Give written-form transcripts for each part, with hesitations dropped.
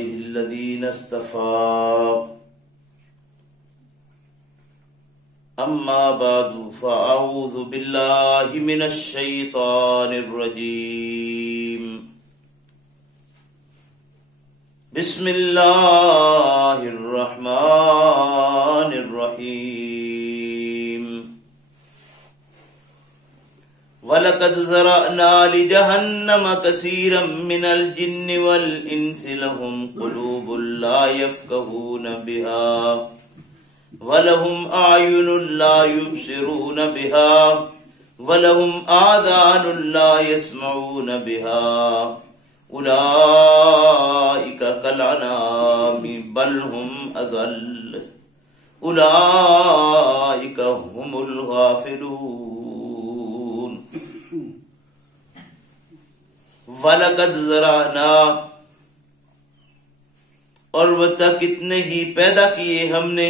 الذين اصطفى أما بعد فأعوذ بالله من الشيطان الرجيم بسم الله الرحمن الرحيم وَلَقَدْ ذَرَأْنَا لِجَهَنَّمَ كَثِيرًا مِنَ الْجِنِّ وَالْإِنسِ لَهُمْ قُلُوبٌ لَا يَفْقَهُونَ بِهَا وَلَهُمْ أَعْيُنٌ لَا يُبْصِرُونَ بِهَا وَلَهُمْ آذَانٌ لَا يَسْمَعُونَ بِهَا أُولَئِكَ كَالْأَنْعَامِ بَلْ هُمْ أَضَلُّ أُولَئِكَ هُمُ الْغَافِلُونَ وَلَقَدْ ذَرَأْنَا اور البتہ کتنے ہی پیدا کیے ہم نے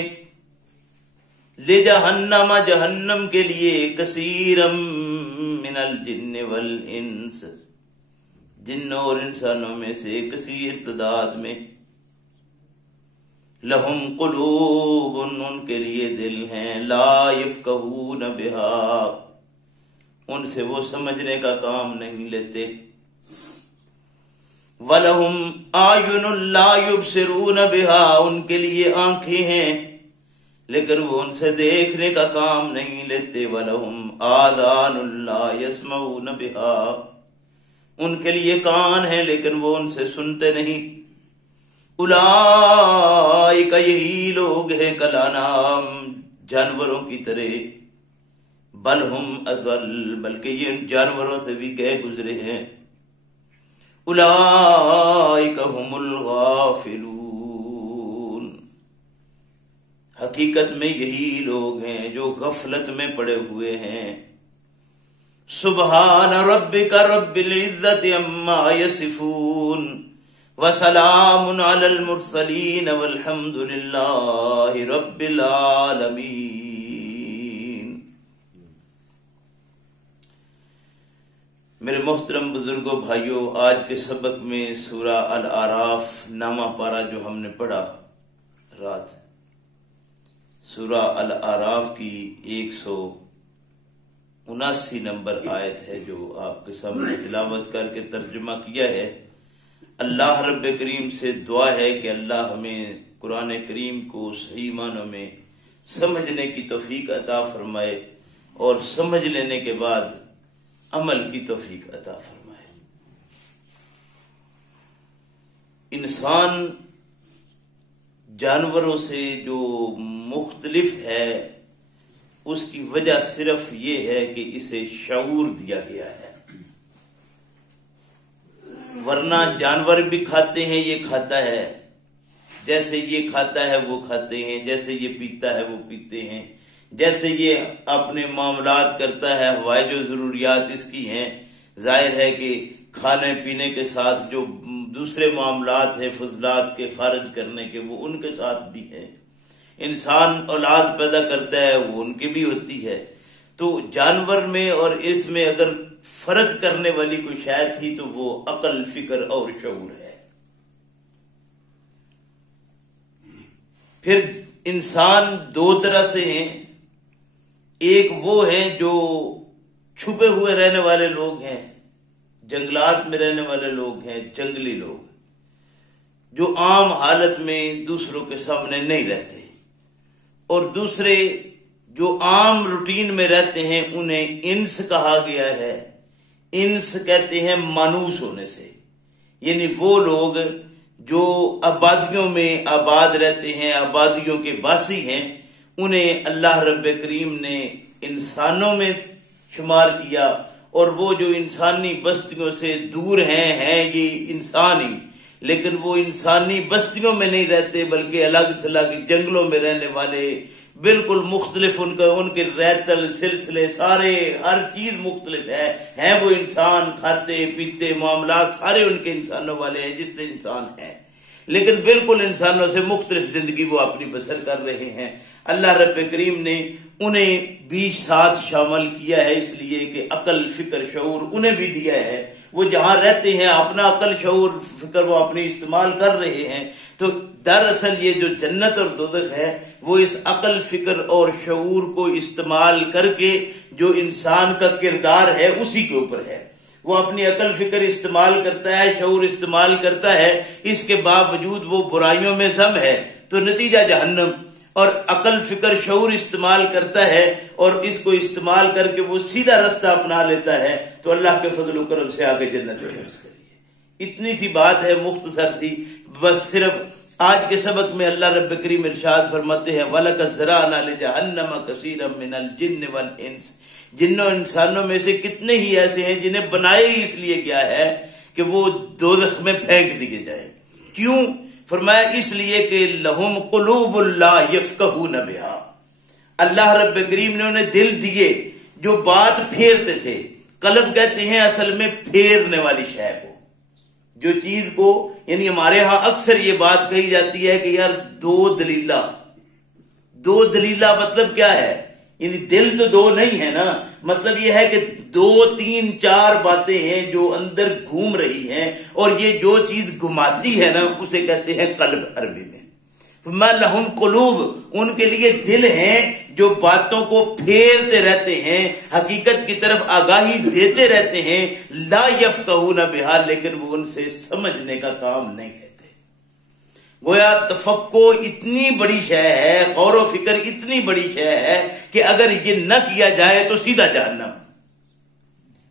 لِجَهَنَّمَ جہنم کے لیے كَثِيرًا مِنَ الْجِنِّ وَالْإِنسِ جنوں اور انسانوں میں سے کثیر تعداد میں لَهُمْ قُلُوبٌ ان کے لیے دل ہیں لا يفقهون بها ان سے وہ سمجھنے کا کام نہیں لیتے وَلَهُمْ أَعْيُنٌ لَا يُبْصِرُونَ بِهَا ان کے لیے آنکھیں ہیں لیکن وہ ان سے دیکھنے کا کام نہیں لیتے وَلَهُمْ آذَانٌ لَا يَسْمَعُونَ بِهَا ان کے لیے کان ہیں لیکن وہ ان سے سنتے نہیں اولئک یہی لوگ ہیں کالانعام جانوروں کی طرح بل ہم اضل بلکہ یہ ان جانوروں سے بھی گئے گزرے ہیں اولئک هم الغافلون حقیقت میں یہی لوگ ہیں جو غفلت میں پڑے ہوئے ہیں سبحان ربک رب العزت عما یصفون وسلام علی المرسلین والحمد للہ رب العالمین۔ میرے محترم بزرگوں بھائیوں، آج کے سبق میں سورہ الاعراف نامہ پارہ جو ہم نے پڑھا رات، سورہ الاعراف کی 179 نمبر آیت ہے جو آپ کے سامنے تلاوت کر کے ترجمہ کیا ہے۔ اللہ رب کریم سے دعا ہے کہ اللہ ہمیں قرآن کریم کو صحیح معنوں میں سمجھنے کی توفیق عطا فرمائے اور سمجھ لینے کے بعد عمل کی توفیق عطا فرمائے۔ انسان جانوروں سے جو مختلف ہے اس کی وجہ صرف یہ ہے کہ اسے شعور دیا گیا ہے، ورنہ جانور بھی کھاتے ہیں، یہ کھاتا ہے، جیسے یہ کھاتا ہے وہ کھاتے ہیں، جیسے یہ پیتا ہے وہ پیتے ہیں، جیسے یہ اپنے معاملات کرتا ہے، حوائج و ضروریات اس کی ہیں، ظاہر ہے کہ کھانے پینے کے ساتھ جو دوسرے معاملات ہیں فضلات کے خارج کرنے کے وہ ان کے ساتھ بھی ہیں۔ انسان اولاد پیدا کرتا ہے وہ ان کی بھی ہوتی ہے، تو جانور میں اور اس میں اگر فرق کرنے والی کوئی شے تھی تو وہ عقل، فکر اور شعور ہے۔ پھر انسان دو طرح سے ہیں، ایک وہ ہیں جو چھپے ہوئے رہنے والے لوگ ہیں، جنگلات میں رہنے والے لوگ ہیں، جنگلی لوگ جو عام حالت میں دوسروں کے سامنے نہیں رہتے، اور دوسرے جو عام روٹین میں رہتے ہیں انہیں انس کہا گیا ہے۔ انس کہتے ہیں مانوس ہونے سے، یعنی وہ لوگ جو آبادیوں میں آباد رہتے ہیں، آبادیوں کے باسی ہیں، انہیں اللہ رب کریم نے انسانوں میں شمار کیا، اور وہ جو انسانی بستیوں سے دور ہیں یہ انسان ہی، لیکن وہ انسانی بستیوں میں نہیں رہتے بلکہ الگ تھلگ جنگلوں میں رہنے والے، بالکل مختلف ان کے ریتل سلسلے سارے ہر چیز مختلف ہے وہ انسان، کھاتے پیتے معاملات سارے ان کے انسانوں والے ہیں جس سے انسان ہے، لیکن بالکل انسانوں سے مختلف زندگی وہ اپنی بسر کر رہے ہیں۔ اللہ رب کریم نے انہیں بھی ساتھ شامل کیا ہے اس لیے کہ عقل، فکر، شعور انہیں بھی دیا ہے، وہ جہاں رہتے ہیں اپنا عقل شعور فکر وہ اپنی استعمال کر رہے ہیں. تو دراصل یہ جو جنت اور دوزخ ہے وہ اس عقل فکر اور شعور کو استعمال کر کے جو انسان کا کردار ہے اسی کے اوپر ہے. وہ اپنی عقل فکر استعمال کرتا ہے، شعور استعمال کرتا ہے، اس کے باوجود وہ برائیوں میں ضم ہے تو نتیجہ جہنم. اور عقل فکر شعور استعمال کرتا ہے اور اس کو استعمال کر کے وہ سیدھا رستہ اپنا لیتا ہے تو اللہ کے فضل و کرم سے آگے جنت میں فیض کریے. اتنی سی بات ہے مختصر سی. بس صرف آج کے سبق میں اللہ رب کریم ارشاد فرماتے ہیں وَلَقَدْ ذَرَأْنَا لِجَهَنَّمَ كَثِيرًا مِنَ الْجِنِّ وَالْإِنسِ. جنوں انسانوں میں سے کتنے ہی ایسے ہیں جنہیں بنایا ہی اس لیے گیا ہے کہ وہ دوزخ میں پھینک دیے جائیں. کیوں؟ فرمایا اس لیے کہ لہم قلوب لا یفقہون بہا. اللہ رب کریم نے انہیں دل دیے جو بات پھیرتے تھے. قلب کہتے ہیں اصل میں پھیرنے والی شے کو، جو چیز کو، یعنی ہمارے ہاں اکثر یہ بات کہی جاتی ہے کہ یار دو دلیلہ مطلب کیا ہے؟ یعنی دل تو دو نہیں ہے نا، مطلب یہ ہے کہ 2 3 4 باتیں ہیں جو اندر گھوم رہی ہیں اور یہ جو چیز گھماتی ہے نا اسے کہتے ہیں قلب عربی میں. ما لہم قلوب، ان کے لیے دل ہیں جو باتوں کو پھیرتے رہتے ہیں، حقیقت کی طرف آگاہی دیتے رہتے ہیں. لا یفقہون بہا، لیکن وہ ان سے سمجھنے کا کام نہیں کرتے. گویا تفقع اتنی بڑی شے ہے، غور و فکر اتنی بڑی شے ہے کہ اگر یہ نہ کیا جائے تو سیدھا جہنم.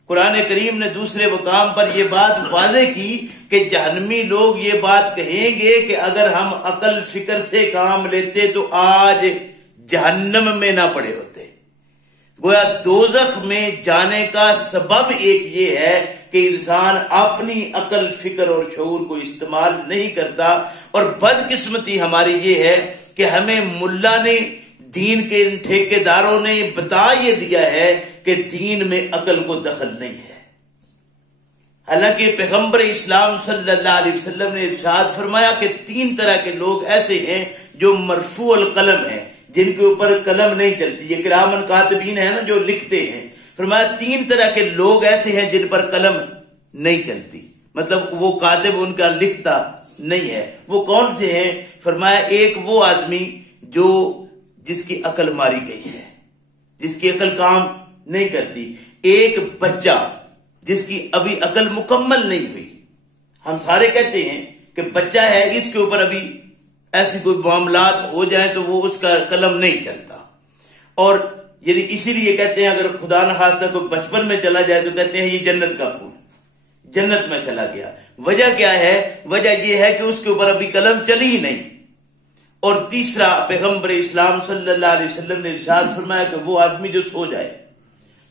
قرآن کریم نے دوسرے مقام پر یہ بات واضح کی کہ جہنمی لوگ یہ بات کہیں گے کہ اگر ہم عقل فکر سے کام لیتے تو آج جہنم میں نہ پڑے ہوتے. گویا دوزخ میں جانے کا سبب ایک یہ ہے کہ انسان اپنی عقل فکر اور شعور کو استعمال نہیں کرتا. اور بدقسمتی ہماری یہ ہے کہ ہمیں ملا نے، دین کے ان ٹھیکیداروں نے بتا یہ دیا ہے کہ دین میں عقل کو دخل نہیں ہے. حالانکہ پیغمبر اسلام صلی اللہ علیہ وسلم نے ارشاد فرمایا کہ 3 طرح کے لوگ ایسے ہیں جو مرفوع القلم ہیں، جن کے اوپر قلم نہیں چلتی. یہ کرامن کاتبین ہیں نا جو لکھتے ہیں. فرمایا 3 طرح کے لوگ ایسے ہیں جن پر قلم نہیں چلتی، مطلب وہ کاتب ان کا لکھتا نہیں ہے. وہ کون سے ہیں؟ فرمایا ایک وہ آدمی جو جس کی عقل ماری گئی ہے، جس کی عقل کام نہیں کرتی. ایک بچہ جس کی ابھی عقل مکمل نہیں ہوئی. ہم سارے کہتے ہیں کہ بچہ ہے، اس کے اوپر ابھی ایسی کوئی معاملات ہو جائیں تو وہ اس کا قلم نہیں چلتا. اور یعنی اسی لیے کہتے ہیں اگر خدا نخواستہ کوئی بچپن میں چلا جائے تو کہتے ہیں یہ جنت کا پھول، جنت میں چلا گیا. وجہ کیا ہے؟ وجہ یہ ہے کہ اس کے اوپر ابھی قلم چلی ہی نہیں. اور تیسرا، پیغمبر اسلام صلی اللہ علیہ وسلم نے ارشاد فرمایا کہ وہ آدمی جو سو جائے،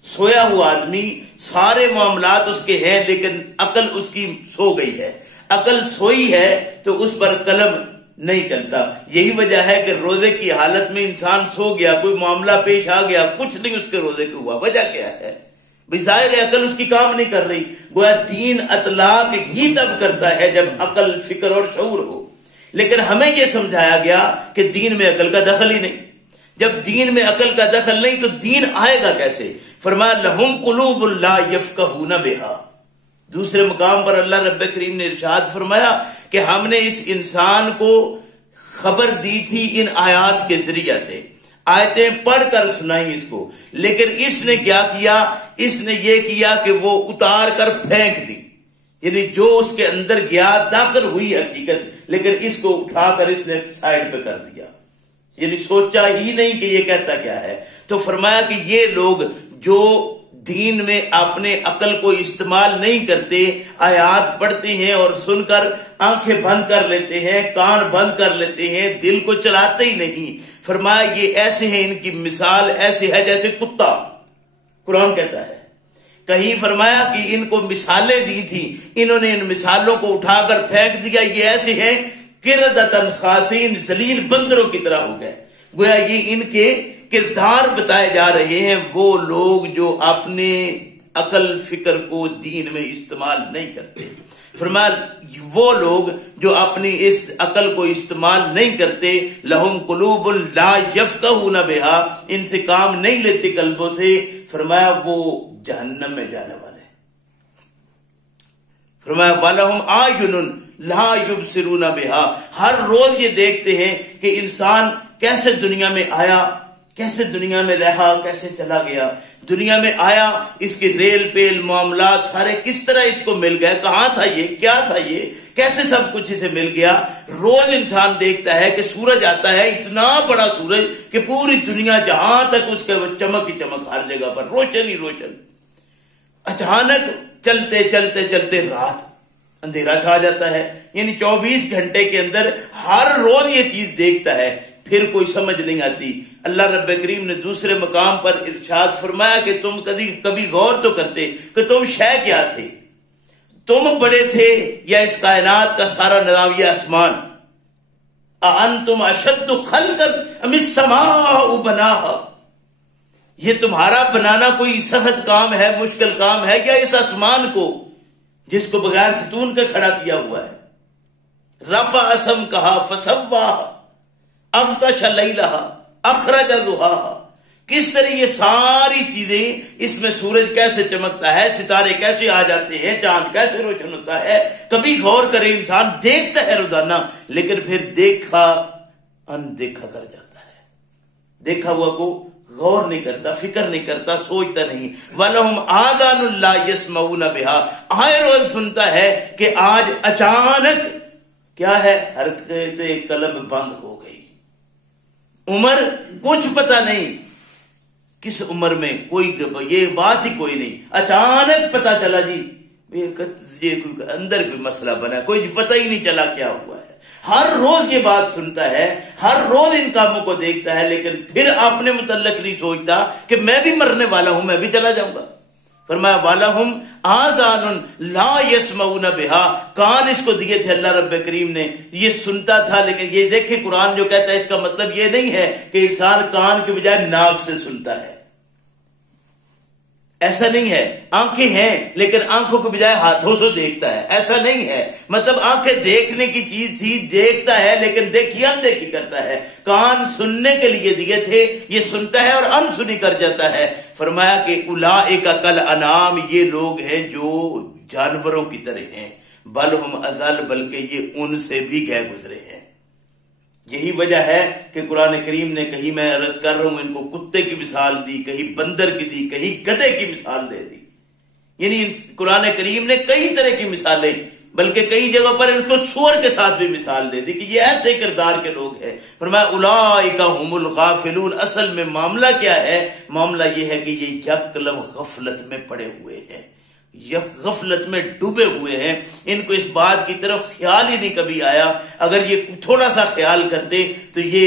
سویا ہوا آدمی، سارے معاملات اس کے ہیں لیکن عقل اس کی سو گئی ہے. عقل سوئی ہے تو اس پر قلم نہیں چلتا. یہی وجہ ہے کہ روزے کی حالت میں انسان سو گیا، کوئی معاملہ پیش آ گیا، کچھ نہیں اس کے روزے کو ہوا. وجہ کیا ہے؟ ظاہر عقل اس کی کام نہیں کر رہی. گویا دین اطلاق ہی تب کرتا ہے جب عقل فکر اور شعور ہو. لیکن ہمیں یہ سمجھایا گیا کہ دین میں عقل کا دخل ہی نہیں. جب دین میں عقل کا دخل نہیں تو دین آئے گا کیسے؟ فرمایا لہم قلوب لا یفقہون بہا. دوسرے مقام پر اللہ رب کریم نے ارشاد فرمایا کہ ہم نے اس انسان کو خبر دی تھی ان آیات کے ذریعے سے، آیتیں پڑھ کر سنائیں اس کو، لیکن اس نے کیا کیا؟ اس نے یہ کیا کہ وہ اتار کر پھینک دی. یعنی جو اس کے اندر گیا داخل ہوئی حقیقت، لیکن اس کو اٹھا کر اس نے سائڈ پہ کر دیا. یعنی سوچا ہی نہیں کہ یہ کہتا کیا ہے. تو فرمایا کہ یہ لوگ جو دین میں اپنے عقل کو استعمال نہیں کرتے، آیات پڑھتے ہیں اور سن کر آنکھیں بند کر لیتے ہیں، کان بند کر لیتے ہیں، دل کو چلاتے ہی نہیں. فرمایا یہ ایسے ہیں، ان کی مثال ایسے ہے جیسے کتا. قرآن کہتا ہے. کہیں فرمایا کہ ان کو مثالیں دی تھی، انہوں نے ان مثالوں کو اٹھا کر پھینک دیا. یہ ایسے ہیں قردۃ خاسئین، ذلیل بندروں کی طرح ہو گئے. گویا یہ ان کے کردار بتائے جا رہے ہیں، وہ لوگ جو اپنے عقل فکر کو دین میں استعمال نہیں کرتے. فرمایا وہ لوگ جو اپنی اس عقل کو استعمال نہیں کرتے، لہم قلوب لا یفقہون بہا، ان سے کام نہیں لیتے قلبوں سے. فرمایا وہ جہنم میں جانے والے. فرمایا وَلَهُمْ أَعْيُنٌ لَا يُبْصِرُونَ بِهَا، ہر روز یہ دیکھتے ہیں کہ انسان کیسے دنیا میں آیا، کیسے دنیا میں رہا، کیسے چلا گیا، دنیا میں آیا، اس کے ریل پیل معاملات سارے کس طرح اس کو مل گئے، کہاں تھا یہ، کیا تھا یہ، کیسے سب کچھ اسے مل گیا۔ روز انسان دیکھتا ہے کہ سورج آتا ہے، اتنا بڑا سورج کہ پوری دنیا جہاں تک اس کے چمک ہی چمک، ہر جگہ پر روشن ہی روشن۔ اچانک چلتے چلتے چلتے رات، اندھیرا چھا جاتا ہے، یعنی 24 گھنٹے کے اندر ہر روز یہ چیز دیکھتا ہے، پھر کوئی سمجھ نہیں آتی۔ اللہ رب کریم نے دوسرے مقام پر ارشاد فرمایا کہ تم کبھی غور تو کرتے کہ تم شے کیا تھے، تم بڑے تھے یا اس کائنات کا سارا نظام، یہ آسمان؟ اَأَنْتُمْ أَشَدُّ خَلْقًا أَمِ السَّمَاءُ بَنَاهَا، یہ تمہارا بنانا کوئی سخت کام ہے، مشکل کام ہے، یا اس آسمان کو جس کو بغیر ستون کے کھڑا کیا ہوا ہے؟ رفع سمکها فسواها اغطش لیلها اخرج ضحاها، کس طرح یہ ساری چیزیں، اس میں سورج کیسے چمکتا ہے، ستارے کیسے آ جاتے ہیں، چاند کیسے روشن ہوتا ہے، کبھی غور کرے انسان، دیکھتا ہے روزانہ، لیکن پھر دیکھا اندیکھا کر جاتا ہے، دیکھا ہوا کو غور نہیں کرتا، فکر نہیں کرتا، سوچتا نہیں۔ وَلَهُمْ آذَانٌ لَا يَسْمَعُونَ بِهَا، آئے روز سنتا ہے کہ آج اچانک کیا ہے، حرکت قلم بند ہو گئی، عمر کچھ پتہ نہیں، کس عمر میں کوئی یہ بات ہی کوئی نہیں، اچانک پتہ چلا جی یہ اندر کوئی مسئلہ بنا، کوئی پتہ ہی نہیں چلا کیا ہوا ہے۔ ہر روز یہ بات سنتا ہے، ہر روز ان کاموں کو دیکھتا ہے، لیکن پھر اپنے متعلق نہیں سوچتا کہ میں بھی مرنے والا ہوں، میں بھی چلا جاؤں گا۔ فرمایا وَلَهُمْ آذَانٌ لَا يَسْمَعُونَ بِهَا، کان اس کو دیے تھے اللہ رب کریم نے، یہ سنتا تھا، لیکن یہ دیکھیں قرآن جو کہتا ہے اس کا مطلب یہ نہیں ہے کہ انسان کان کے بجائے ناک سے سنتا ہے، ایسا نہیں ہے۔ آنکھیں ہیں لیکن آنکھوں کے بجائے ہاتھوں سے دیکھتا ہے، ایسا نہیں ہے۔ مطلب آنکھیں دیکھنے کی چیز تھی، دیکھتا ہے لیکن دیکھی اندیکھی کرتا ہے۔ کان سننے کے لیے دیے تھے، یہ سنتا ہے اور انسنی کر جاتا ہے۔ فرمایا کہ اولئک کالانعام، یہ لوگ ہیں جو جانوروں کی طرح ہیں، بل ہم اضل، بلکہ یہ ان سے بھی گئے گزرے ہیں۔ یہی وجہ ہے کہ قرآن کریم نے کہیں، میں عرض کر رہا ہوں، ان کو کتے کی مثال دی، کہیں بندر کی دی، کہیں گدھے کی مثال دے دی، یعنی قرآن کریم نے کئی طرح کی مثالیں، بلکہ کئی جگہ پر ان کو سور کے ساتھ بھی مثال دے دی کہ یہ ایسے کردار کے لوگ ہیں۔ فرمایا اولئک هم الغافلون، اصل میں معاملہ کیا ہے؟ معاملہ یہ ہے کہ یہ یکلم غفلت میں پڑے ہوئے ہیں، غفلت میں ڈوبے ہوئے ہیں، ان کو اس بات کی طرف خیال ہی نہیں کبھی آیا۔ اگر یہ تھوڑا سا خیال کرتے تو یہ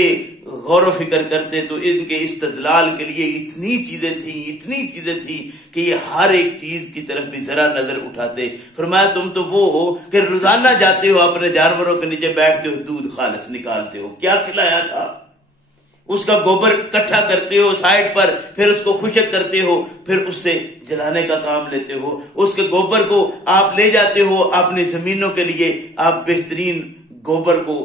غور و فکر کرتے تو ان کے استدلال کے لیے اتنی چیزیں تھیں کہ یہ ہر ایک چیز کی طرف بھی ذرا نظر اٹھاتے۔ فرمایا تم تو وہ ہو کہ روزانہ جاتے ہو اپنے جانوروں کے نیچے بیٹھتے ہو، دودھ خالص نکالتے ہو، کیا کھلایا تھا، اس کا گوبر اکٹھا کرتے ہو سائڈ پر، پھر اس کو خشک کرتے ہو، پھر اس سے جلانے کا کام لیتے ہو، اس کے گوبر کو آپ لے جاتے ہو اپنی زمینوں کے لیے، آپ بہترین گوبر کو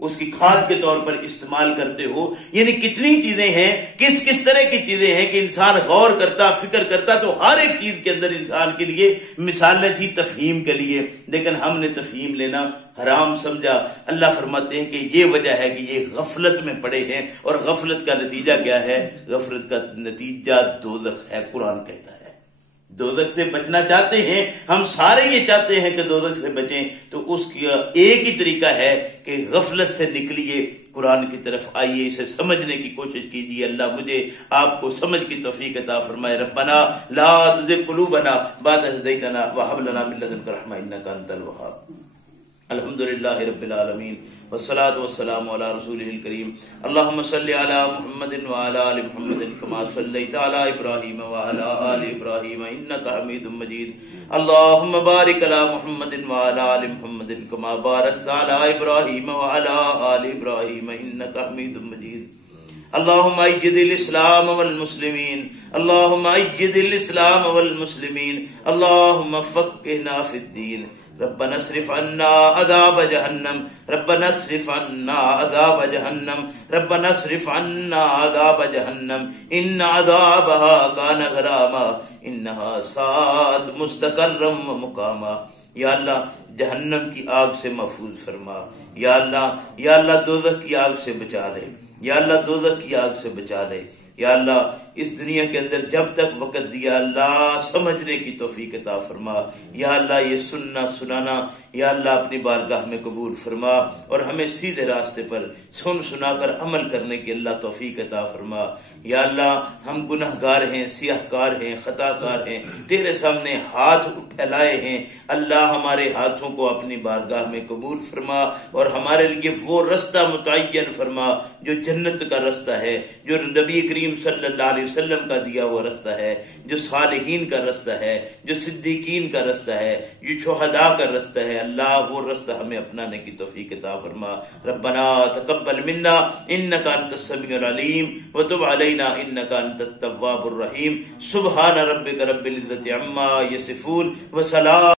اس کی کھاد کے طور پر استعمال کرتے ہو۔ یعنی کتنی چیزیں ہیں، کس طرح کی چیزیں ہیں کہ انسان غور کرتا، فکر کرتا تو ہر ایک چیز کے اندر انسان کے لیے مثالیں تھی تفہیم کے لیے، لیکن ہم نے تفہیم لینا حرام سمجھا۔ اللہ فرماتے ہیں کہ یہ وجہ ہے کہ یہ غفلت میں پڑے ہیں، اور غفلت کا نتیجہ کیا ہے؟ غفلت کا نتیجہ دوزخ ہے۔ قرآن کہتا ہے دوزخ سے بچنا چاہتے ہیں، ہم سارے یہ چاہتے ہیں کہ دوزخ سے بچیں، تو اس کا ایک ہی طریقہ ہے کہ غفلت سے نکلیے، قرآن کی طرف آئیے، اسے سمجھنے کی کوشش کیجیے۔ اللہ مجھے آپ کو سمجھ کی توفیق عطا فرمائے۔ ربنا لا تزغ قلوبنا بعد إذ هديتنا وهب لنا من لدنك رحمة إنك أنت الوهاب۔ الحمد للہ رب العالمین والصلاة والسلام علی رسولہ الکریم۔ اللہم صلی علی محمد وعلی آل محمد کما صلیت علی ابراہیم وعلی آل ابراہیم انک حمید مجید۔ اللہم بارک علی محمد وعلی آل محمد کما بارکت علی ابراہیم وعلی آل ابراہیم انک حمید مجید۔ اللہم اید الاسلام والمسلمین، اللہم اید الاسلام والمسلمین، اللہم فقہنا فی الدین۔ ربنا اصرف عنا عذاب جہنم، ربنا اصرف عنا عذاب جہنم، ربنا اصرف عنا عذاب جہنم ان عذابها کان غراما انها ساءت مستقرا ومقاما۔ یا اللہ جہنم کی آگ سے محفوظ فرما، یا اللہ دوزخ کی آگ سے بچا دے، یا اللہ دوزخ کی آگ سے بچا دے، یا اللہ اس دنیا کے اندر جب تک وقت دیا اللہ سمجھنے کی توفیق عطا فرما، یا اللہ یہ سننا سنانا یا اللہ اپنی بارگاہ میں قبول فرما، اور ہمیں سیدھے راستے پر سن سنا کر عمل کرنے کی اللہ توفیق عطا فرما۔ یا اللہ ہم گناہ گار ہیں، سیاہ کار ہیں، خطا کار ہیں، تیرے سامنے ہاتھ پھیلائے ہیں، اللہ ہمارے ہاتھوں کو اپنی بارگاہ میں قبول فرما، اور ہمارے لیے وہ رستہ متعین فرما جو جنت کا رستہ ہے، جو نبی کریم صلی اللہ علیہ وسلم کا دیا ہوا رستہ ہے، جو صالحین کا رستہ ہے، جو صدیقین کا رستہ ہے، جو شہداء کا رستہ ہے۔ اللہ وہ رستہ ہمیں اپنانے کی توفیق عطا فرما۔ ربنا تقبل منا انک انت السمیع العلیم وتب علینا انک انت التواب الرحیم۔ سبحان ربک رب العزۃ عما یصفون وسلام